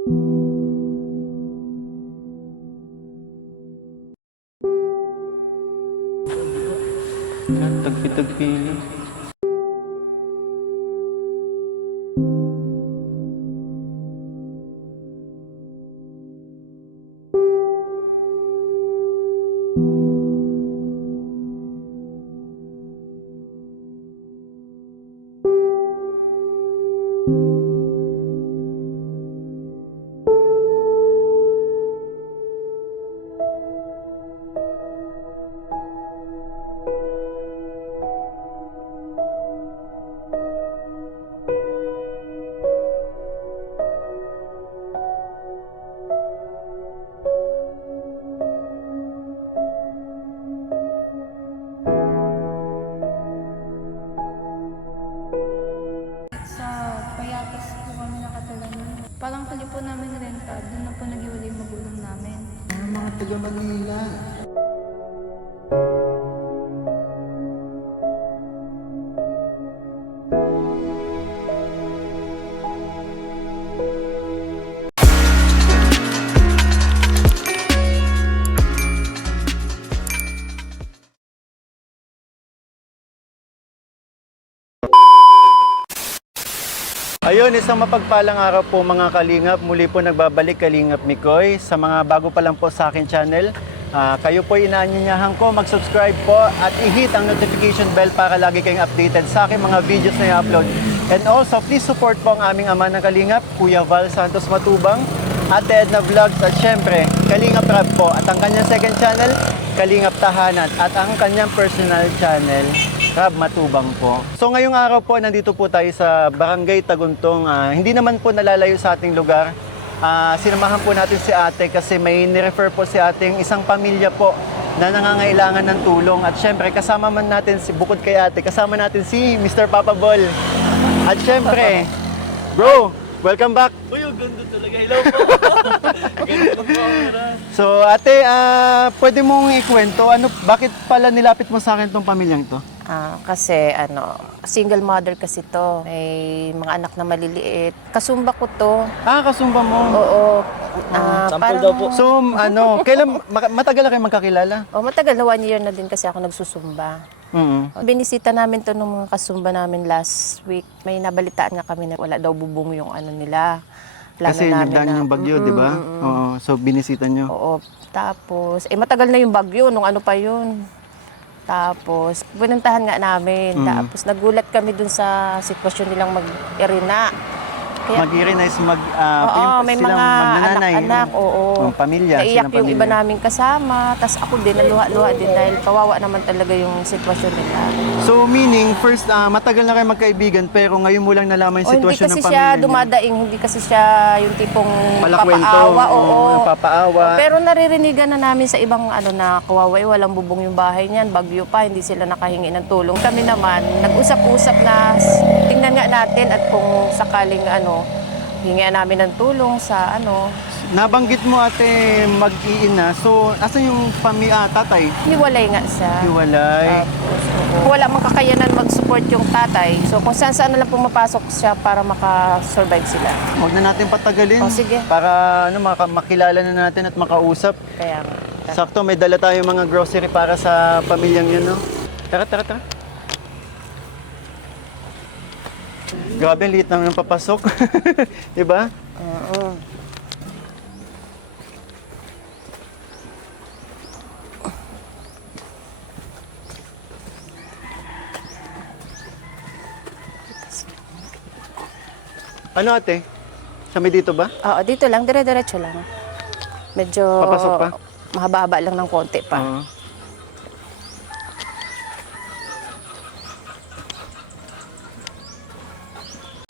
Tagpi-tagpili. Sa Payatas po kami nakatala nun. Parang huli po namin renta, doon na po nag-iwalay yung magulang namin. Mga taga Manila. Ayun, isang mapagpalang araw po mga Kalingap. Muli po nagbabalik Kalingap Mikoy. Sa mga bago pa lang po sa akin channel, kayo po inaanyayahan ko mag-subscribe po at i-hit ang notification bell para lagi kayong updated sa aking mga videos na i-upload. And also, please support po ang aming ama ng Kalingap, Kuya Val Santos Matubang, Ate Edna Vlogs at syempre, Kalingap Rab po at ang kanyang second channel, Kalingap Tahanan at ang kanyang personal channel, Rab Matubang po. So ngayong araw po, nandito po tayo sa Barangay Taguntong. Hindi naman po nalalayo sa ating lugar. Sinamahan po natin si ate kasi may nirefer po si ating isang pamilya po na nangangailangan ng tulong. At syempre, kasama man natin, bukod kay ate, kasama natin si Mr. Papa Bol. At syempre, bro, welcome back. Uy, ang ganda talaga. Hello po. Ganda po. So ate, pwede mong ikwento, bakit pala nilapit mo sa akin tong pamilyang to? Kasi single mother kasi to. May mga anak na maliliit. Kasumba ko to. Kasumba mo. Oo. Sample daw po. So, kailan, matagal na kayo magkakilala? Matagal na 1 year na din kasi ako nagsusumba. Binisita namin to nung mga kasumba namin last week. May nabalitaan nga kami na wala daw bubong yung ano nila. Plano Kasi namin nagdaan yung bagyo, di ba? Oo, so binisita nyo. Oo. Tapos, matagal na yung bagyo. Nung ano pa yun. Tapos, pinuntahan nga namin. Tapos, nagulat kami dun sa sitwasyon nilang mag-irina. Mag-i-renize, may mga anak-anak, oo. Pamilya, Naiyak silang yung pamilya. iba naming kasama. Tapos ako din, naluha-luha din dahil kawawa naman talaga yung sitwasyon nila. So, meaning, first, matagal na kayo magkaibigan, pero ngayon mo lang nalaman yung Hindi sitwasyon kasi ng pamilya siya niyo. dumadaing, hindi kasi siya yung tipong Palakwento, papaawa. Oo. papaawa. Pero naririnigan na namin sa ibang na kawawa, walang bubong yung bahay niyan, bagyo pa, hindi sila nakahingi ng tulong. Kami naman, nag-usap-usap na tingnan nga natin at kung sakaling hingian namin ng tulong sa Nabanggit mo ate mag-iina, so asan yung tatay? hiwalay nga siya. Hiwalay. Tapos, wala mang kakayanan mag-support yung tatay. So kung saan na lang pumapasok siya para makasurvive sila. Huwag na natin patagalin. Sige. Para makilala na natin at makausap. Kaya nga. Sakto, may dala tayong mga grocery para sa pamilyang yun, no? Tara. Grabe, ang liit naman ng papasok. Diba? Oo. Ano ate? Sa may dito ba? Oo, dito lang, dire-diretso lang. Medyo Papasok pa? mahaba-haba lang ng konti pa. Oo.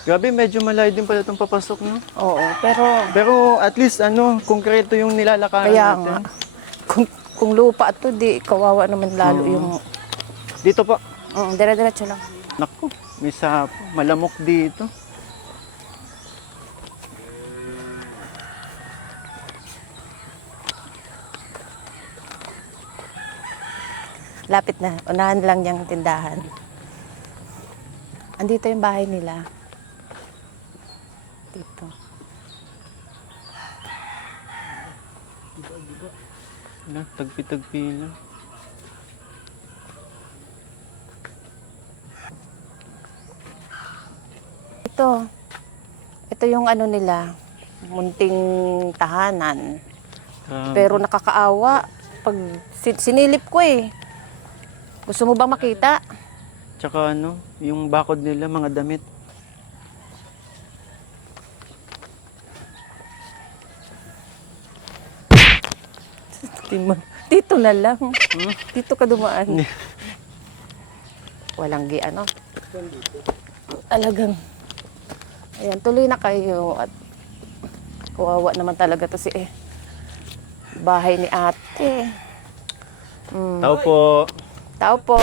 Grabe, medyo malayo din pala itong papasok, no? Oo, pero Pero at least, konkreto yung nilalakaran kaya natin. nga, kung lupa to, di kawawa naman lalo yung... Dito po. Dire-diretso lang. Naku, may malamok dito. Lapit na, unahan lang yung tindahan. Andito yung bahay nila. Dito. Wala, tagpi-tagpi lang. Ito yung ano nila, munting tahanan. Grabe. Pero nakakaawa. Pag sinilip ko eh. Gusto mo bang makita? Tsaka ano, yung bakod nila, mga damit. Dito na lang. Dito ka dumaan. Walang ano. Talagang. Ayan, tuloy na kayo. At kawawa naman talaga to si bahay ni ate. Tao po. Tao po.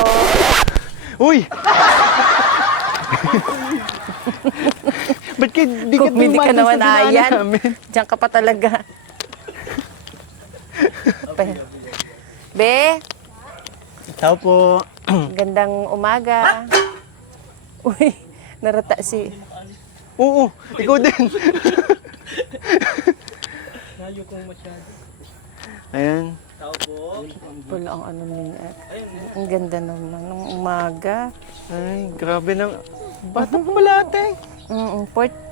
Uy! Ba't di ka Kung hindi ka dumaan naman sa dinaanan ayan, namin? diyan ka pa talaga. Be, Tao po. gandang umaga. Uy, narata si... Oo, ikaw din. Layo kong masyado. Ayan. Tao po. Wala ang ano niya. Ang ganda naman ng umaga. Ay, grabe na. Bata pa pala ate.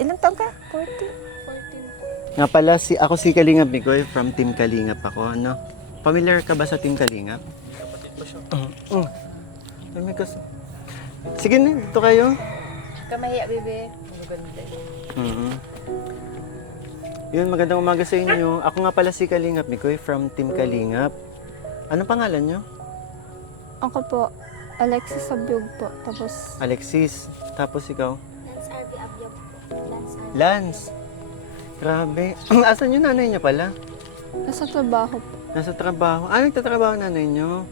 Ilang taon ka? 40? Nga pala, ako si Kalingap Mikoy from Team Kalingap ako. Ano? Familiar ka ba sa Team Kalingap? Kapatid ba siya? Ay, may sige na, dito kayo. Kamahiya, bebe. Ang ganda. Yun, magandang umaga sa inyo. Ako nga pala si Kalingap Mikoy from Team Kalingap. Anong pangalan nyo? Ako po, Alexis Sabyog po. Tapos, Alexis. Tapos ikaw? Lance RV Abyog po. Lance. Grabe. Asan yung nanay niya pala? Nasa trabaho po. Nasa trabaho. Ah, nagtatrabaho nanay niyo.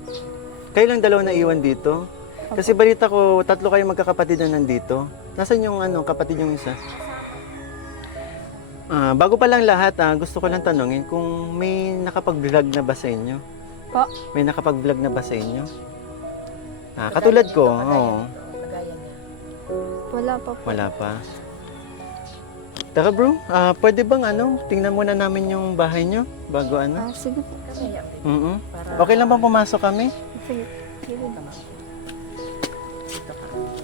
Kayo lang dalawa na iwan dito? Kasi balita ko, 3 kayo magkakapatid na nandito. Nasaan yung kapatid yung isa? Bago pa lang lahat, gusto ko lang tanongin kung may nakapag-vlog na ba sa inyo? Po? May nakapag-vlog na ba sa inyo? Katulad ko, oo. Wala pa po. Wala pa. Tara bro, pwede bang tingnan muna namin yung bahay nyo bago Sige po. Okay lang bang pumasok kami? Sige. Sige.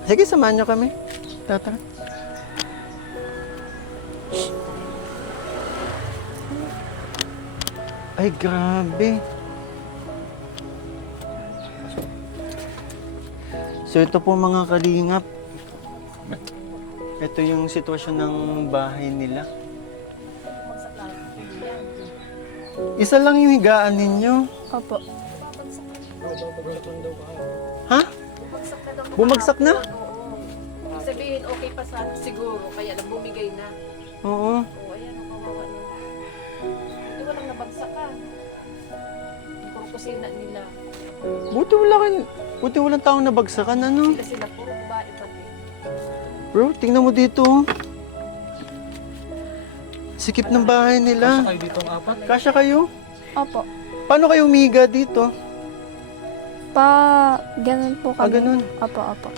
Sige, samahan nyo kami. Tara. Ay, grabe. So ito po mga kalingap. Ito yung sitwasyon ng bahay nila. Isa lang yung higaan ninyo. Opo. Ha? Bumagsak na? Ibig sabihin, okay pa sana siguro. Kaya lang bumigay na. Oo. Ayan, ang kawawa na. Hindi walang nabagsakan. Yung kusina nila. Buti walang taong nabagsakan, ano? Sila puro babae pati. Bro, tingnan mo dito. Sikip ng bahay nila. Kayo dito ang 4? Kasya kayo? Opo. Paano kayo umiga dito? Ganun po kami. Ganun? Opo.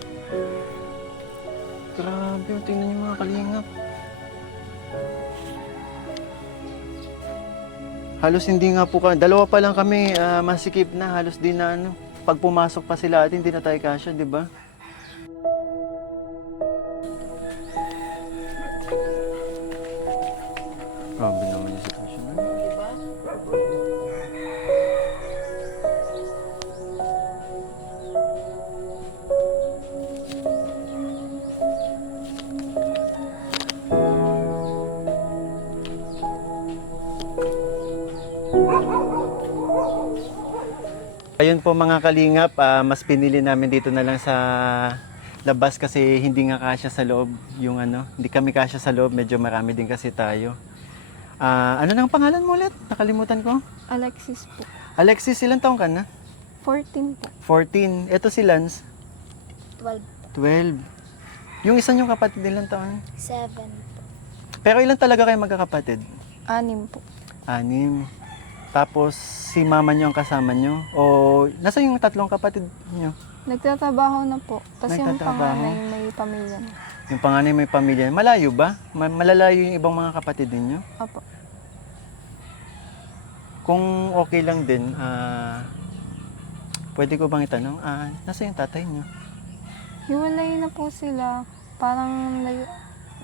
Grabe, tingnan niyo mga kalingap. Halos hindi nga po dalawa pa lang kami, masikip na, halos di na pag pumasok pa sila atin, hindi na tayo kasya, di ba? Grabe naman yung sitwasyon na. Diba? Ayun po mga kalingap, mas pinili namin dito na lang sa labas kasi hindi nga kasya sa loob yung hindi kami kasya sa loob, medyo marami din kasi tayo. Ano nang pangalan mo ulit? Nakalimutan ko. Alexis po. Alexis, ilang taong ka na? 14 po. 14. Ito si Lance? 12. 12. Yung isa niyong kapatid, ilang taon? 7 po. Pero ilan talaga kayo magkakapatid? 6 po. 6. Tapos si mama niyo ang kasama niyo? O nasa yung 3 kapatid niyo? Nagtatrabaho na po. Tapos yung Nagtatrabaho? panganay may pamilya na. Yung panganay may pamilya. Malayo ba? Malalayo yung ibang mga kapatid ninyo? Opo. Kung okay lang din, pwede ko bang itanong, nasa yung tatay niyo? Hiwalay na po sila. Parang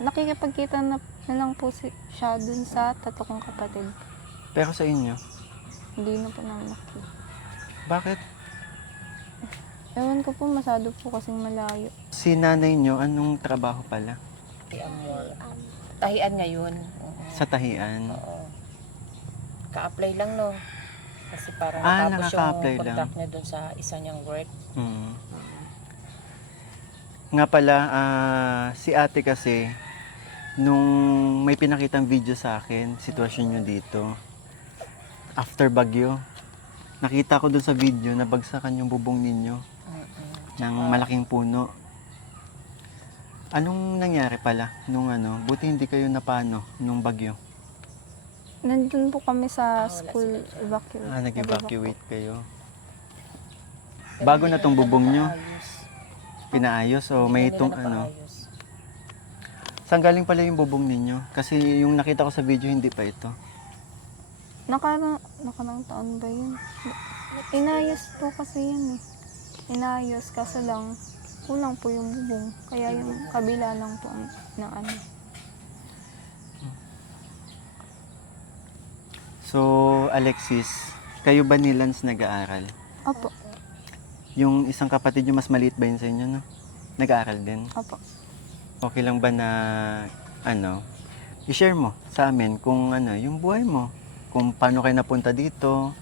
nakikipagkita na lang po siya dun sa tatlo kong kapatid. Pero sa inyo, Hindi na po namin nakikita. bakit? Ewan ko po, masyado po kasing malayo. Si nanay niyo, anong trabaho pala? Tahian ngayon. Oo. Sa tahian? Oo. Ka-apply lang, no? Kasi parang natapos yung nakaka-apply lang. contract niya dun sa isa niyang work. Mm. Nga pala, si ate kasi, nung may pinakitang video sa akin, sitwasyon nyo dito, after bagyo, nakita ko dun sa video na bagsakan yung bubong ninyo ng malaking puno. Anong nangyari pala nung buti hindi kayo napano nung bagyo? Nandun po kami sa school evacuate. Nag-evacuate kayo. Bago na tong bubong nyo, pinaayos o may itong Saan galing pala yung bubong ninyo? Kasi yung nakita ko sa video, hindi pa ito. Nakarang taon ba yun? Inayos po kasi yan eh. Inayos kaso lang, kulang po yung bubong. Kaya yung kabila lang po na ano. So, Alexis, kayo ba ni Lance nag-aaral? Opo, Yung isang kapatid nyo, mas maliit ba yun sa inyo, no? Nag-aaral din? opo. Okay lang ba na, i-share mo sa amin kung yung buhay mo? Kung paano kayo napunta dito?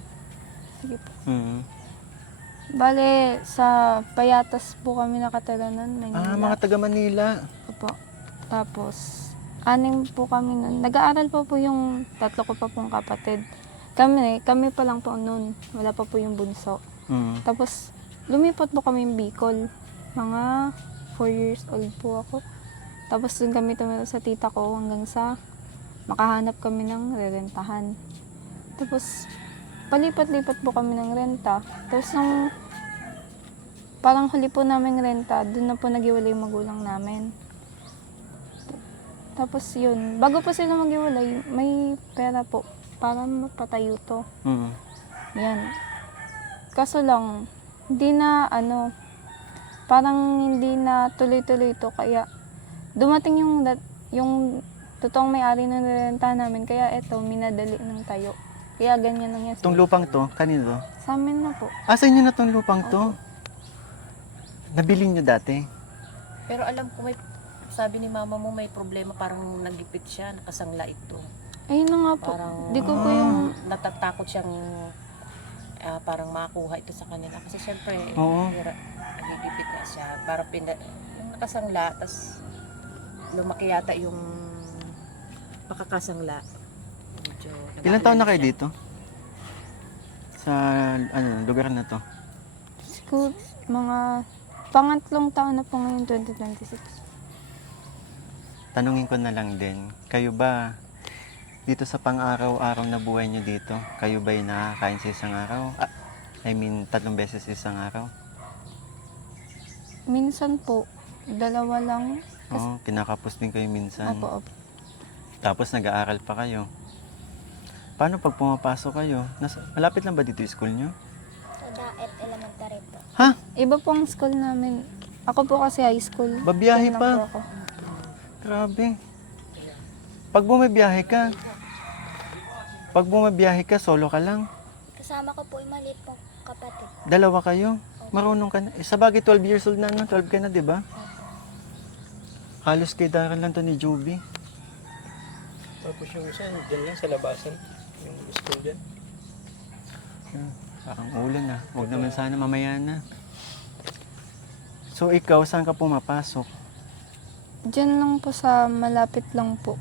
Sige po. Mm. Bale, sa Payatas po kami nakatira nun, Manila. Mga taga Manila. Opo. Tapos, 6 po kami nun. Nag-aaral po yung 3 ko pa pong kapatid. Kami pa lang po nun. Wala pa po yung bunso. Mm. Tapos, lumipat po kami yung Bicol. Mga 4 years old po ako. Tapos, dun kami tumira sa tita ko hanggang sa makahanap kami ng rerentahan. Tapos, palipat-lipat po kami ng renta. Tapos, nung parang huli po namin renta, dun na po nag-iwalay yung magulang namin. Tapos yun, bago po sila mag-iwalay, may pera po para mapatayo to. Mm. Yan. Kaso lang, hindi na parang hindi na tuloy-tuloy to. Kaya dumating yung totoong may-ari ng rentahan namin. Kaya eto, minadali ng tayo. Kaya ganyan lang yan. Itong lupang to, kanino? Sa amin na po. Sa inyo na tong lupang to? Nabili nyo dati? Pero alam ko sabi ni mama mo may problema, parang nagipit siya, nakasangla ito. Ayun na nga po. Parang Di ko po yung... natatakot siyang parang makuha ito sa kanila. Kasi syempre, Oo. nagigipit na siya. Parang yung nakasangla, tapos lumaki yata yung pakakasangla. Medyo Ilan taon na kayo siya. dito? Sa lugar na to? Siguro, mga pangatlong taon na po ngayon, 2026. Tanungin ko na lang din, kayo ba dito sa pang-araw-araw na buhay nyo dito, kayo ba yung nakakain sa isang araw? 3 beses sa isang araw? Minsan po, 2 lang. Oo, kinakapos din kayo minsan. Opo, opo. Tapos nag-aaral pa kayo. Paano pag pumapasok kayo? Malapit lang ba dito yung school nyo? Sa Daet Elementary po. Ha? Iba po ang school namin. Ako po kasi high school. Babiyahe Yan lang pa? po ako. Grabe. Pag bumabiyahe ka, solo ka lang. Kasama ko po yung maliit pong kapatid. 2 kayo. Marunong ka na. Sa bagay, 12 years old na, 12 ka na, di ba? Halos kay Daryl lang to ni Juby. Tapos yung isa, dyan lang sa labasan. Yung school dyan. Parang ulan na. Huwag naman sana mamaya na. So ikaw, saan ka pumapasok? Diyan lang po sa malapit lang po.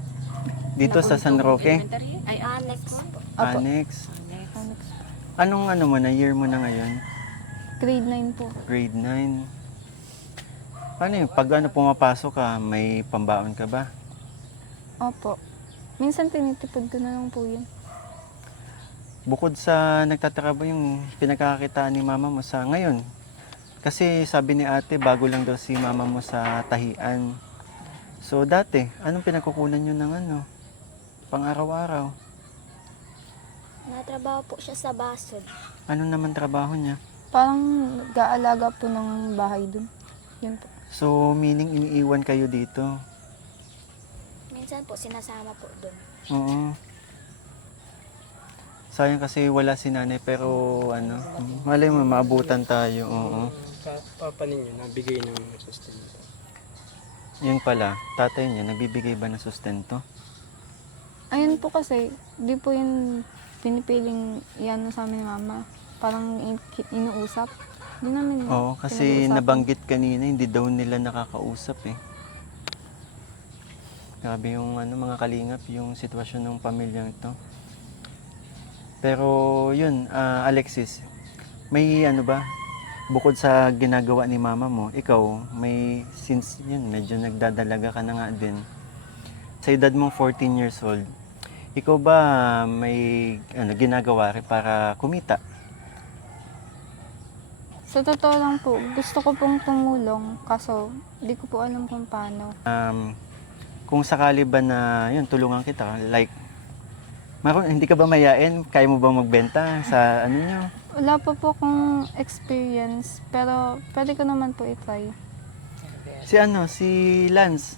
Dito sa San Roque? Elementary? Ay, Annex po. Apo. Annex? Annex. Anong mo na, year mo na ngayon? Grade 9 po. Grade 9. Paano yun? Pag pumapasok ka, may pambaon ka ba? Opo. Minsan tinitipid ko na lang po yun. Bukod sa nagtatrabaho yung pinagkakakitaan ni mama mo sa ngayon. Kasi sabi ni ate, bago lang daw si mama mo sa tahian. So dati, anong pinagkukunan nyo ng pang araw-araw? Natrabaho po siya sa basod. Ano naman trabaho niya? Parang nag-aalaga po ng bahay dun. Yun po. So, meaning iniiwan kayo dito? Minsan po sinasama po doon. Oo. Sayang kasi wala si nanay pero ano, malay mo maabutan tayo. Oo. Papa ninyo, nabigay ng sustento. Yun pala, tatay niya nagbibigay ba ng sustento? Ayun po kasi, di po yun pinipiling iyan sa amin ni mama. Parang inuusap. Di namin Oo, kasi pinag-usapan. nabanggit kanina hindi daw nila nakakausap eh. Grabe yung ano, mga kalingap, yung sitwasyon ng pamilyang ito. Pero yun, Alexis, may ano ba, bukod sa ginagawa ni mama mo, ikaw, may, since yun, medyo nagdadalaga ka na nga din, sa edad mong 14 years old, ikaw ba may ano, ginagawa rin para kumita? Sa totoo lang po, gusto ko pong tumulong, kaso di ko po alam kung paano. Kung sakali ba na yun, tulungan kita, like, hindi ka ba mayain? Kaya mo ba magbenta sa ano nyo? Wala pa po akong experience, pero pwede ko naman po i-try. Si ano, si Lance.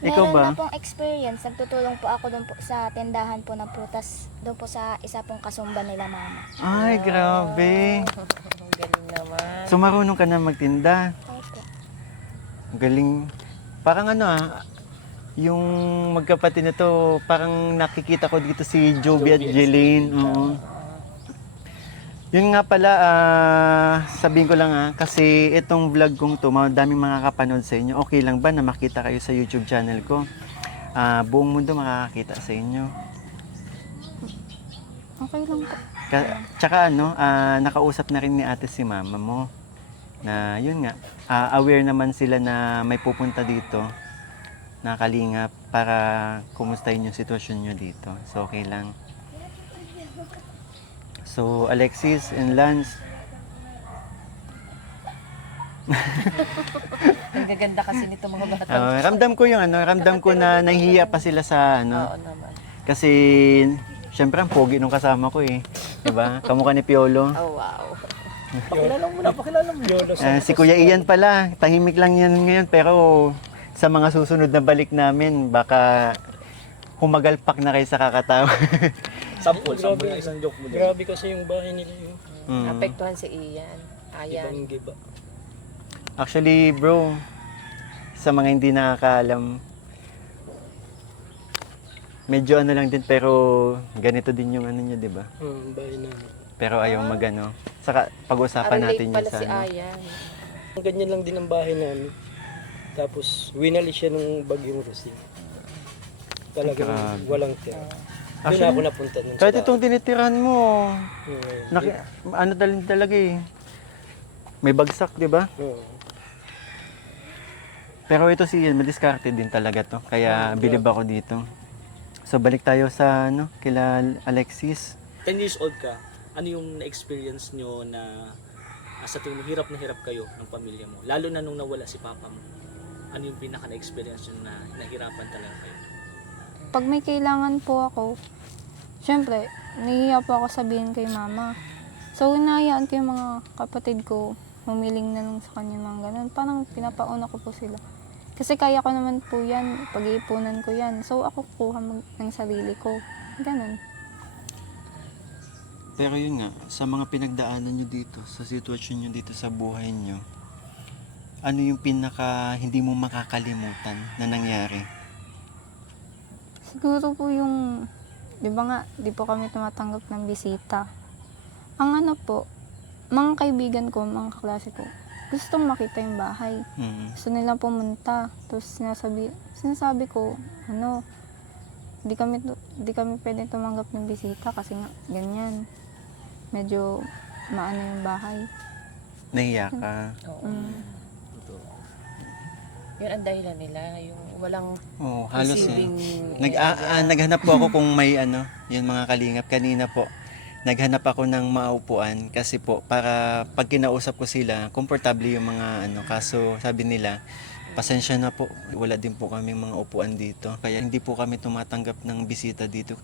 Ikaw Meron ba? na pong experience. Nagtutulong po ako doon po sa tindahan po ng prutas. Doon po sa isa pong kasumba nila mama. Ay, grabe. Galing naman. So marunong ka na magtinda. Opo. Galing. Parang ano yung magkapatid na to, parang nakikita ko dito si Joby at Jeline. Oo. Yun nga pala, sabihin ko lang kasi itong vlog kong to, daming makakapanood sa inyo. Okay lang ba na makita kayo sa YouTube channel ko? Buong mundo makakakita sa inyo. Okay lang po. Tsaka ano, nakausap na rin ni ate si mama mo. Na yun nga, aware naman sila na may pupunta dito na kalingap para kumustahin yung sitwasyon nyo dito. So okay lang. So Alexis and Lance, Ang gaganda kasi nito mga bata. ramdam ko yung ano, ramdam ko na nahihiya pa sila sa ano. Oo naman. Kasi syempre ang pogi nung kasama ko eh. 'Di ba? Kamukha ni Piolo. Oh, wow. Pakilala mo Yolo sa Si Kuya Ian pala, tahimik lang yan ngayon pero sa mga susunod na balik namin baka humagalpak na kayo sa kakatawa. Sample na isang joke mo. Grabe kasi yung bahay nila yung Apektuhan si Ian. Ayan. ibang giba. Actually, bro, sa mga hindi nakakaalam, medyo ano lang din pero ganito din yung ano niya, 'di ba? Bahay namin. Pero ayaw magano. Saka pag-usapan natin yun pala sa si ano. Ayan. Ganyan lang din ang bahay namin. Tapos winali siya nung bagyong Rosie. Talagang Grabe. walang tira. Doon Actually, ako napunta nun Kahit sa itong tinitirahan mo, ano talaga eh. May bagsak, 'di ba? Oo. Pero ito si Ian, madiskarte din talaga to. Kaya bilib ako dito. So balik tayo sa ano, kila Alexis. 10 years old ka, ano yung na-experience nyo na sa tingin mo hirap na hirap kayo ng pamilya mo? Lalo na nung nawala si papa mo. Ano yung pinaka na-experience nyo na nahirapan talaga kayo? Pag may kailangan po ako, syempre, nahihiya po ako sabihin kay mama. So, hinahayaan ko yung mga kapatid ko, humiling na lang sa kanya mga ganun. Parang pinapauna ko po sila. Kasi kaya ko naman po yan, pag-iipunan ko yan. So, ako kuha ng sarili ko. Ganun. Pero yun nga, sa mga pinagdaanan nyo dito, sa sitwasyon nyo dito sa buhay nyo, ano yung pinaka hindi mo makakalimutan na nangyari? Siguro po yung, di ba nga, di po kami tumatanggap ng bisita. Ang ano po, mga kaibigan ko, mga kaklase ko, gustong makita yung bahay. Hmm. Gusto nila pumunta. Tapos sinasabi ko, ano, di kami pwede tumanggap ng bisita kasi nga, ganyan. Medyo maano yung bahay. Nahiya ka? Oo. Mm. Yun ang dahilan nila. Yung walang Oo, halos receiving naghanap po ako kung may ano, yun mga kalingap. Kanina po, naghanap ako ng maupuan kasi po, para pag kinausap ko sila, komportable yung mga ano. Kaso sabi nila, pasensya na po, wala din po kami mga upuan dito. Kaya hindi po kami tumatanggap ng bisita dito.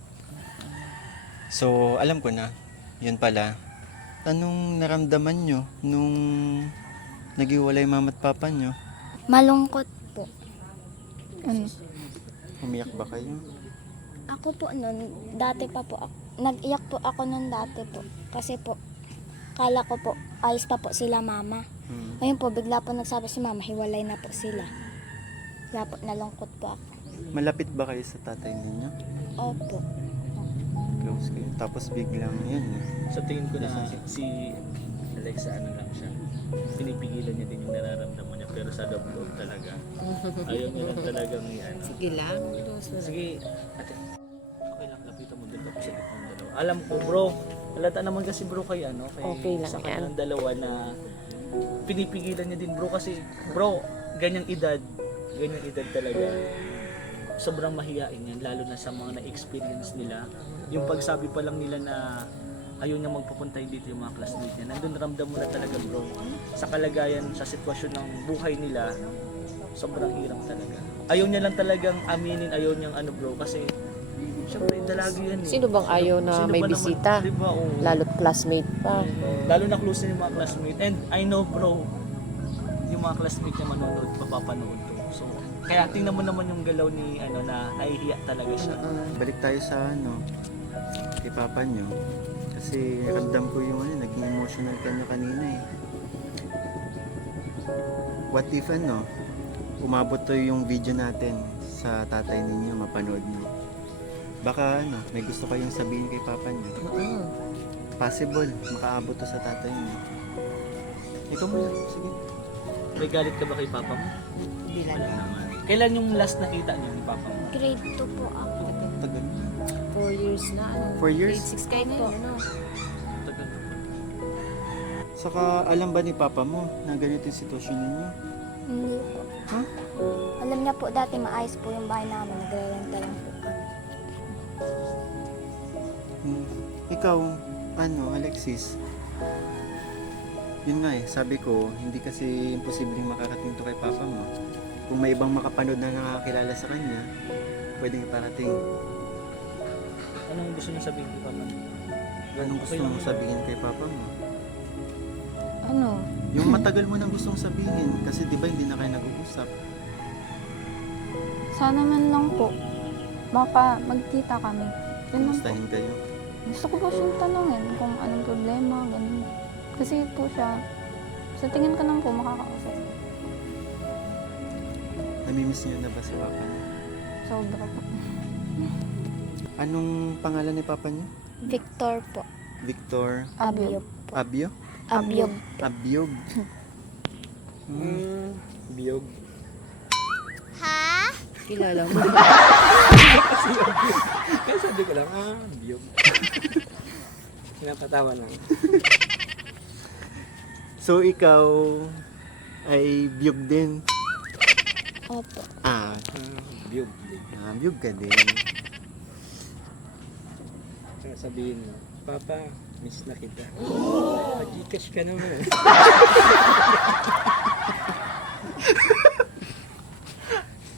So, alam ko na. Yun pala. Anong naramdaman nyo nung naghiwalay mama at papa nyo? Malungkot po. Ano? Umiyak ba kayo? Ako po nun, dati pa po, nag-iyak po ako nun dati po. Kasi po, kala ko po, ayos pa po sila mama. Ngayon po, bigla po nagsabi si mama, hiwalay na po sila. Kaya po, nalungkot po ako. Malapit ba kayo sa tatay ninyo? Opo. Close kayo. Tapos biglang yun. Sa tingin ko na si Alexa ano lang siya. Pinipigilan niya din yung nararamdaman niya pero sa loob talaga. Ayaw niya lang talagang yan. Sige lang. Sige, ate. Okay lang, lapitan mo din ako sa itong dalawa. Alam ko bro, halata naman kasi bro kay ano, kay Okay lang sa yan. kanilang dalawa na pinipigilan niya din bro kasi bro, ganyang edad talaga. Sobrang mahiyain yan, lalo na sa mga na-experience nila. Yung pagsabi pa lang nila na ayaw niya magpapuntay dito yung mga classmates niya. Nandun ramdam mo na talaga bro, sa kalagayan, sa sitwasyon ng buhay nila, sobrang hirap talaga. Ayaw niya lang talagang aminin, ayaw niyang ano bro, kasi syempre dalagi yan eh. Sino bang ayaw na Sino may ba naman, bisita? diba? Oo. Lalo't classmate pa. Lalo na close na yung mga classmates. And I know bro, yung mga classmates niya manonood, papapanood to. So, kaya tingnan mo naman yung galaw ni ano na nahihiya talaga siya. Balik tayo sa ano, kay papa nyo. Kasi ramdam ko yung ano, naging emotional ka nyo kanina eh. What if ano, umabot to yung video natin sa tatay ninyo, mapanood nyo. Baka ano, may gusto kayong sabihin kay papa nyo. Possible, makaabot to sa tatay nyo. Ikaw muna, sige. May galit ka ba kay papa mo? Wala naman. Kailan yung last nakita niyo ni papa mo? Grade 2 po ako. Tagal. 4 years na. 4 years? Grade 6 kayo na, ano? Tagal. Saka alam ba ni papa mo na ganito yung sitwasyon ninyo? Hindi po. Huh? Alam niya po dati maayos po yung bahay namin. Nagre-renta lang po kami. Ikaw, ano, Alexis? Yun nga eh, sabi ko, hindi kasi imposibleng makarating to kay papa mo. Kung may ibang makapanood na nakakilala sa kanya, pwedeng iparating. Anong gusto niyo sabihin kay papa mo? Anong gusto mong sabihin kay papa mo? Ano? Yung matagal mo nang gustong sabihin, kasi di ba hindi na kayo nag-uusap? Sana man lang po, baka magkita kami. Yun lang po. Kumustahin kayo? Gusto ko po siyang tanongin kung anong problema, ganun. Kasi po siya, sa tingin ko lang po makakausap. Namimiss niyo na ba si papa niyo? Sobra po. Anong pangalan ni papa niyo? Victor po. Victor Abyob po. Abyo? Abyob. Abyog. Biyog. Kilala mo. Kaya sabi ko lang, biyog. Pinapatawa lang. So ikaw ay biyog din? Opo. Biyog. Biyog ka din. Saka sabihin mo, Papa, miss na kita. Pag-Gcash ka naman.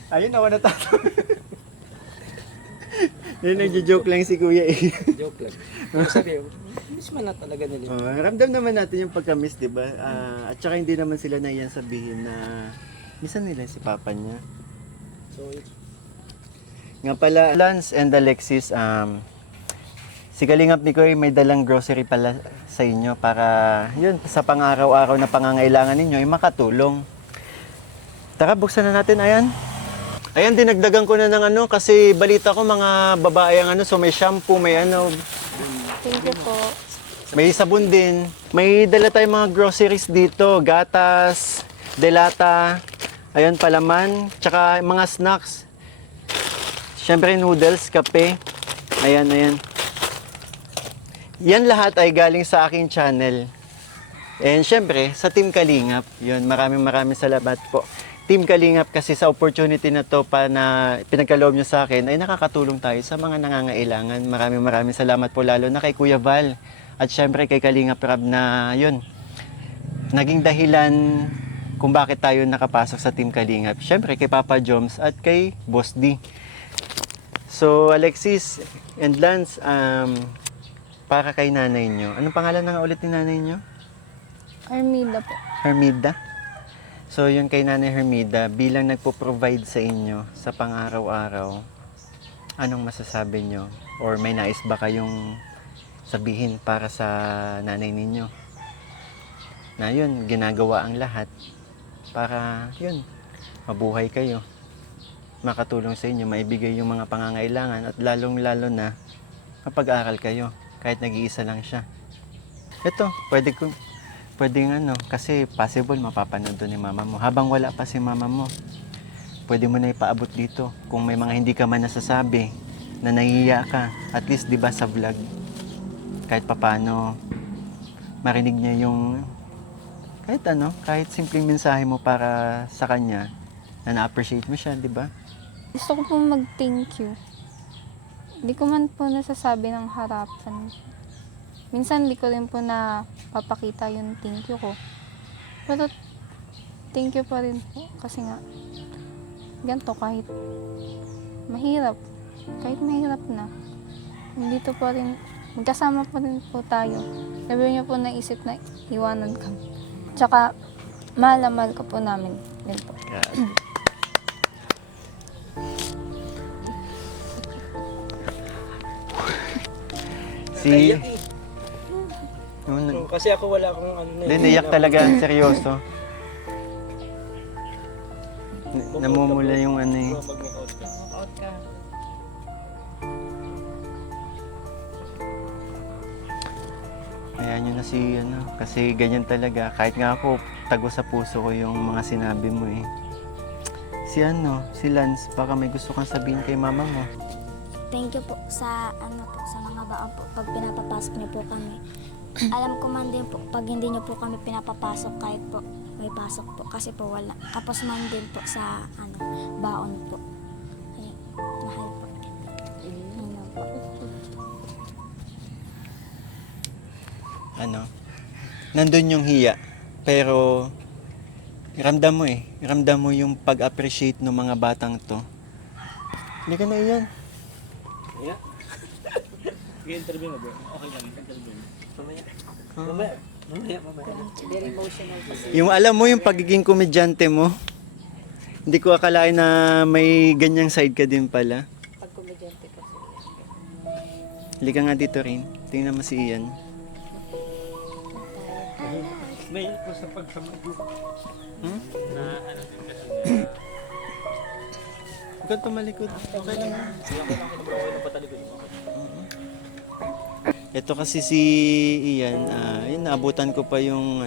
Ayun ako natatawa. Yun, nagjo-joke lang si kuya eh. Joke lang. Pero sabi, miss man na talaga nila. Ramdam naman natin yung pagka-miss, di ba? At saka hindi naman sila naiyan sabihin na misan nila si papa niya. So, Nga pala, Lance and Alexis, si Kalingap Mikoy may dalang grocery pala sa inyo para yun, sa pang-araw-araw na pangangailangan ninyo ay makatulong. Tara, buksan na natin, ayan. Ayan, dinagdagan ko na ng ano kasi balita ko mga babae ang ano, so may shampoo, may ano, Thank you po. may sabon din. May dala tayong mga groceries dito, gatas, delata, ayun, palaman, tsaka mga snacks. Siyempre noodles, kape. Ayan, ayan. Yan lahat ay galing sa aking channel. And siyempre, sa Team Kalingap. Yun, maraming salamat po. Team Kalingap kasi sa opportunity na to pa na pinagkaloob nyo sa akin ay nakakatulong tayo sa mga nangangailangan. Maraming salamat po lalo na kay Kuya Val. At siyempre kay Kalingap Rab na yun, naging dahilan kung bakit tayo nakapasok sa Team Kalingap. Siyempre kay Papa Joms at kay Boss D. So Alexis and Lance, para kay nanay nyo. Anong pangalan na nga ulit ni nanay nyo? Armida po. Hermida. So, yun kay Nanay Hermida, bilang nagpo-provide sa inyo sa pang-araw-araw, anong masasabi nyo? Or may nais ba kayong sabihin para sa nanay ninyo? Na yun, ginagawa ang lahat para, yun, mabuhay kayo. Makatulong sa inyo, maibigay yung mga pangangailangan at lalong-lalo na mapag-aral kayo kahit nag-iisa lang siya. Ito, pwedeng ano, kasi possible mapapanood doon ni mama mo. Habang wala pa si mama mo, pwede mo na ipaabot dito. Kung may mga hindi ka man nasasabi, na nahihiya ka, at least 'di ba sa vlog, kahit papano, marinig niya yung, kahit simpleng mensahe mo para sa kanya, na na-appreciate mo siya, 'di ba? Gusto ko po mag-thank you. Hindi ko man po nasasabi ng harapan. Minsan, hindi ko rin po na papakita yung thank you ko. Pero, thank you pa rin po. Kasi nga, ganito kahit mahirap na, dito pa rin, magkasama pa rin po tayo. Never niyo po naisip na iwanan kami. Tsaka, mahal na mahal ko po namin din po. Si... Naiyak eh. Yun, Kasi ako wala akong ano na Hindi, naiyak talaga, seryoso. Namumula yung ano eh. Bro, mag-out ka. Ayan yun na si ano, kasi ganyan talaga. Kahit nga ako, tago sa puso ko yung mga sinabi mo eh. Si Lance, baka may gusto kang sabihin kay mama mo. Thank you po sa sa mga baon po pag pinapapasok niyo po kami. Alam ko man din po pag hindi niyo po kami pinapapasok kahit po may pasok po kasi po wala. Tapos man din po sa baon po. Ay, mahal po. Ano po. Nandun yung hiya, pero ramdam mo yung pag-appreciate ng mga batang to. Hindi ka na iyan. Yeah. Sige, interview mo bro. Okay lang, interview mo. Mamaya. Yung alam mo yung pagiging komedyante mo, hindi ko akalain na may ganyang side ka din pala. Pag komedyante kasi. Halika nga dito rin. Tingnan mo si Ian. May ko sa pagsamagyo. Na ano din kasi Huwag kang tumalikod. Okay lang. Sige, ako lang bro. Okay lang patalikod mo. Ito kasi si Ian, naabutan ko pa yung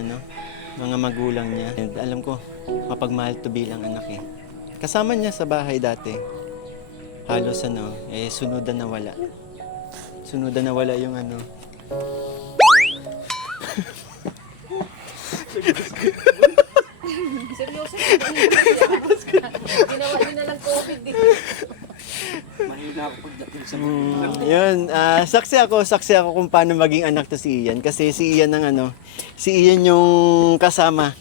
mga magulang niya. And alam ko, mapagmahal to bilang anak eh. Kasama niya sa bahay dati. Halos sunudan na wala. Sunudan na wala yung Seryoso? Ginawa nyo na lang COVID eh. Mahina ako pagdating sa Yun, saksi ako kung paano maging anak to si Ian. Kasi si Ian si Ian yung kasama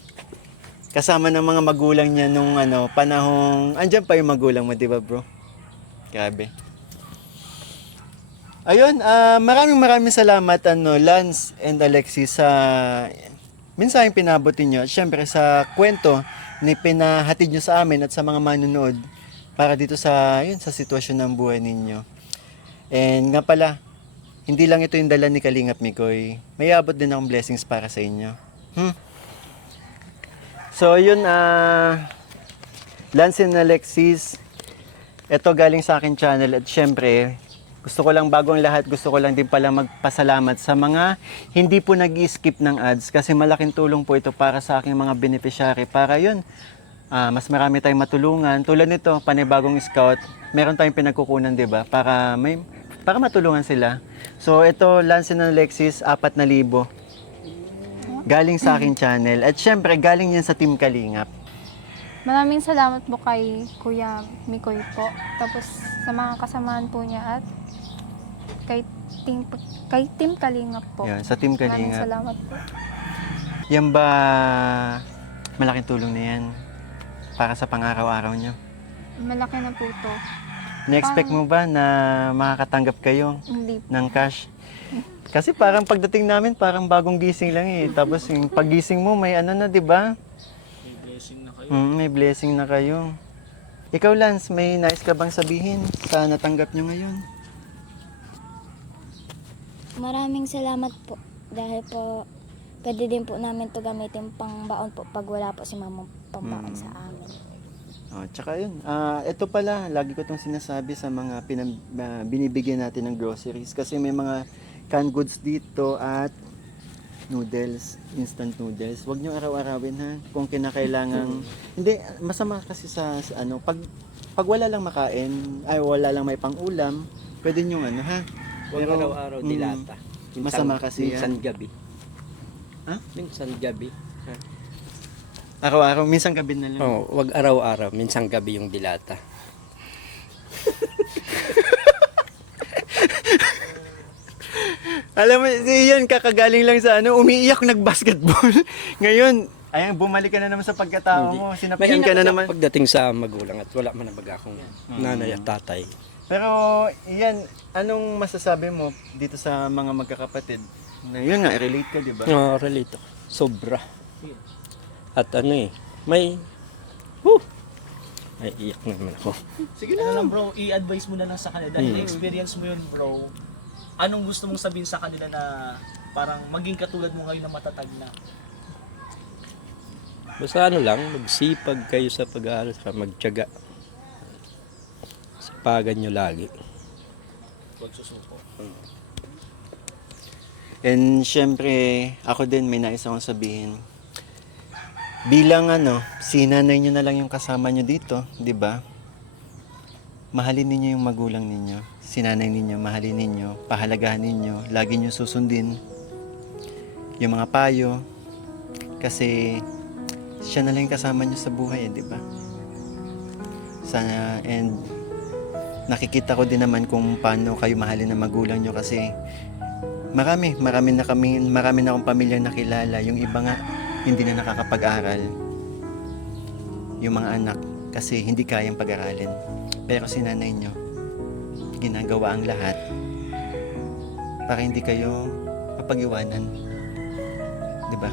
ng mga magulang niya nung panahong, andyan pa yung magulang mo, di ba bro? Grabe. Ayun, maraming salamat Lance and Alexis sa mensaheng pinabot niyo. At syempre sa kwento na pinahatid niyo sa amin at sa mga manunood para dito sa sitwasyon ng buhay ninyo. And nga pala, hindi lang ito yung dala ni Kalingap Mikoy. May abot din akong blessings para sa inyo. So yun, Lance and Alexis, ito galing sa akin channel at syempre, gusto ko lang bagong lahat, gusto ko lang din pala magpasalamat sa mga hindi po nag-skip ng ads kasi malaking tulong po ito para sa aking mga beneficiary. Para yun, mas marami tayong matulungan. Tulad nito, panibagong scout, meron tayong pinagkukunan, di ba? Para matulungan sila. So ito, Lance and Alexis, 4,000. Galing sa aking channel. At syempre, galing yan sa Team Kalingap. Maraming salamat po kay Kuya Mikoy po. Tapos sa mga kasamahan po niya at kay Team Kalingap po. Yan, sa Team Maraming Kalingap. salamat po. Yan ba malaking tulong na yan para sa pang-araw-araw nyo? Malaki na po to. Na-expect mo ba na makakatanggap kayo Hindi po. ng cash? Kasi parang pagdating namin, parang bagong gising lang eh. Tapos yung paggising mo, may ano na, di ba? May blessing na kayo. May blessing na kayo. Ikaw, Lance, may nais ka bang sabihin sa natanggap nyo ngayon? Maraming salamat po dahil po pwede din po namin to gamitin pang baon po pag wala po si mama pambaon sa amin. Oh, tsaka yun, ito pala, lagi ko itong sinasabi sa mga binibigyan natin ng groceries kasi may mga canned goods dito at noodles, instant noodles. Huwag nyo araw-arawin ha, kung kinakailangan. Hindi, masama kasi sa ano, pag wala lang makain, ay wala lang may pang-ulam, pwede nyo ano ha. Huwag araw-araw dilata. Masama kasi yan. Minsan gabi. Ha? Minsan gabi. Araw-araw, minsan gabi na lang. Oo, wag araw-araw. Minsan gabi yung dilata. Alam mo, yun, kakagaling lang sa ano, umiiyak nag-basketball. Ngayon, ayun, bumalik ka na naman sa pagkatao mo, sinapian ka na naman. Pagdating sa magulang at wala man nabaga akong nanay at tatay. Pero, yan, anong masasabi mo dito sa mga magkakapatid? Na, yun nga, relate ka, di ba? Relate ako. Sobra. At ano eh, may iyak naman ako. Sige Ano na. lang bro, i-advise mo na lang sa kanila. Dahil na-experience mo yun bro, anong gusto mong sabihin sa kanila na parang maging katulad mo ngayon na matatag na? Basta ano lang, magsipag kayo sa pag-aaral, magtiyaga. Sipagan nyo lagi. Huwag susuko. And syempre, ako din may nais akong sabihin. Bilang ano, si nanay nyo na lang yung kasama nyo dito, di ba? Mahalin ninyo yung magulang ninyo. Si nanay ninyo, mahalin ninyo, pahalagahan ninyo, lagi nyo susundin yung mga payo. Kasi siya na lang yung kasama nyo sa buhay, di ba? Sana, and nakikita ko din naman kung paano kayo mahalin ng magulang nyo kasi marami na akong pamilyang nakilala. Yung iba nga, hindi na nakakapag-aral. Yung mga anak, kasi hindi kayang pag-aralin. Pero si nanay nyo, ginagawa ang lahat para hindi kayo mapag-iwanan. Diba?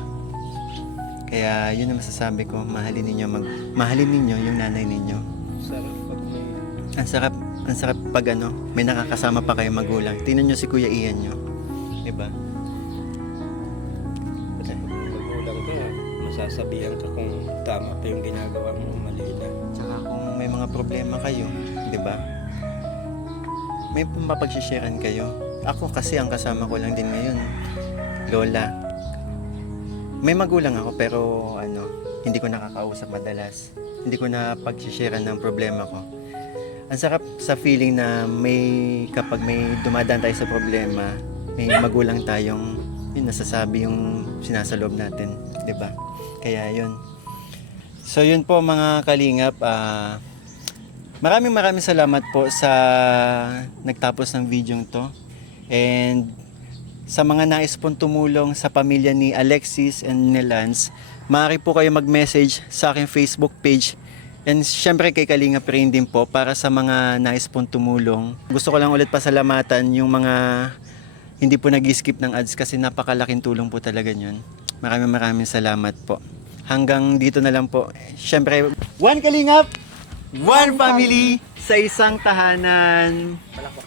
Kaya yun ang masasabi ko, mahalin ninyo yung nanay ninyo. Sarap pag may Ang sarap pag ano, may nakakasama pa kayo magulang. Tingnan nyo si Kuya Ian nyo. Diba? magulang ka, masasabihan ka kung tama pa yung ginagawa mo, mali na. Tsaka kung may mga problema kayo, di ba? May mapag-sharean kayo. Ako kasi ang kasama ko lang din ngayon, lola. May magulang ako pero ano, hindi ko nakakausap madalas. Hindi ko na pag-sharean ng problema ko. Ang sarap sa feeling na kapag may dumadaan tayo sa problema, may magulang tayong yun, nasasabi yung sinasaloob natin, di ba? Kaya yun. So yun po mga kalingap, maraming salamat po sa nagtapos ng video to. And sa mga nais pong tumulong sa pamilya ni Alexis and ni Lance, maaari po kayo mag-message sa aking Facebook page. And syempre kay Kalingap rin din po para sa mga nais pong tumulong. Gusto ko lang ulit pasalamatan yung mga hindi po nag-skip ng ads kasi napakalaking tulong po talaga yun. Maraming salamat po. Hanggang dito na lang po. Syempre, one Kalingap, one family sa isang tahanan. Palakpak